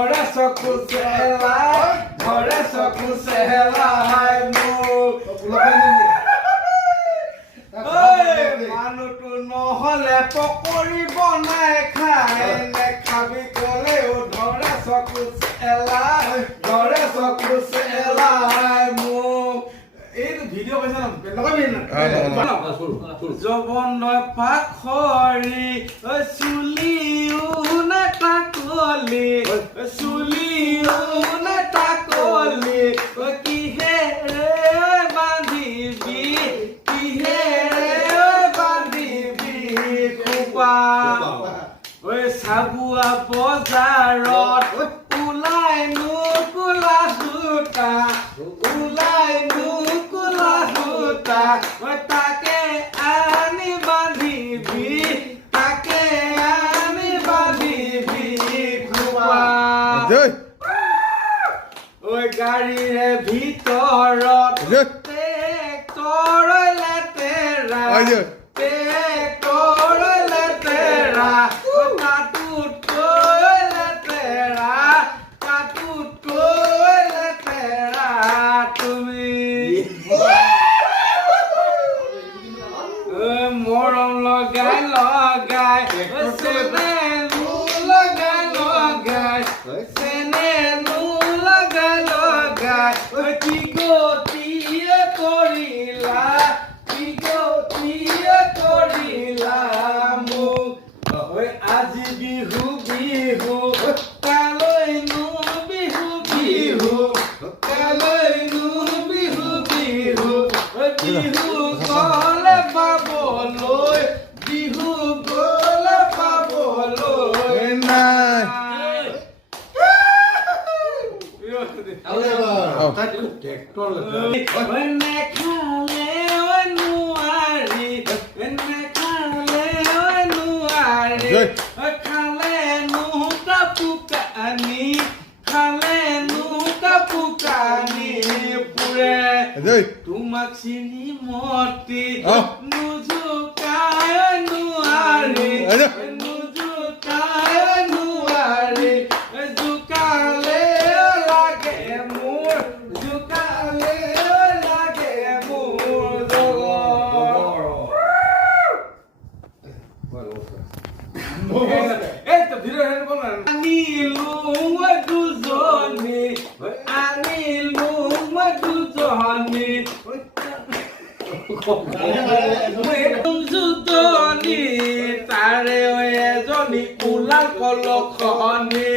Ora só cucela, ora só cucela, ai mo. Oi, মানুহটো নহলে পকৰি বনাই খাই নেখাবি কলে ধৰে চকুচেলা ধৰে চকুচেলা মোক এই ভিডিঅ' পাইছা ন জবন পাখৰি চুলিও নাটাকলি চুলিও নাটাকলি কিহে বান্ধিবি কিহে ঐ চাবুৱা বজাৰত ওলাই নোকোলা সূতা ওলাই নোকোলা সূতা তাকে আনি বান্ধিবি তাকে আনি বান্ধিবি খোৱা ঐ গাড়ীৰে ভিতৰত ট্ৰেক্টৰ লেতেৰা মৰম লগাই লগাই চেনেলু লগাই লগাই চেনেলু লগাই লগাই কি গতিয়ে কৰিলা কি গতিয়ে কৰিলা মোক আজি বিহু বিহু কালৈনো বিহু বিহু কালৈনো বিহু বিহু বিহু গলে পাবলৈ বিহু গলে পাবলৈ নাই নেখালে নোৱাৰি নেখালে নোৱাৰি খালে কাপোকানি খালে কাপোকানি পুৰে তোমাক চিনি মতি নুজুকাই নোৱাৰি নুজুকাই নোৱাৰি জুকালে লাগে মোৰ জুকালে লাগে মোৰ আনিলো দুজনী আনিলো দুজনী দুজনী তাৰে এজনী ওলাল কলখনি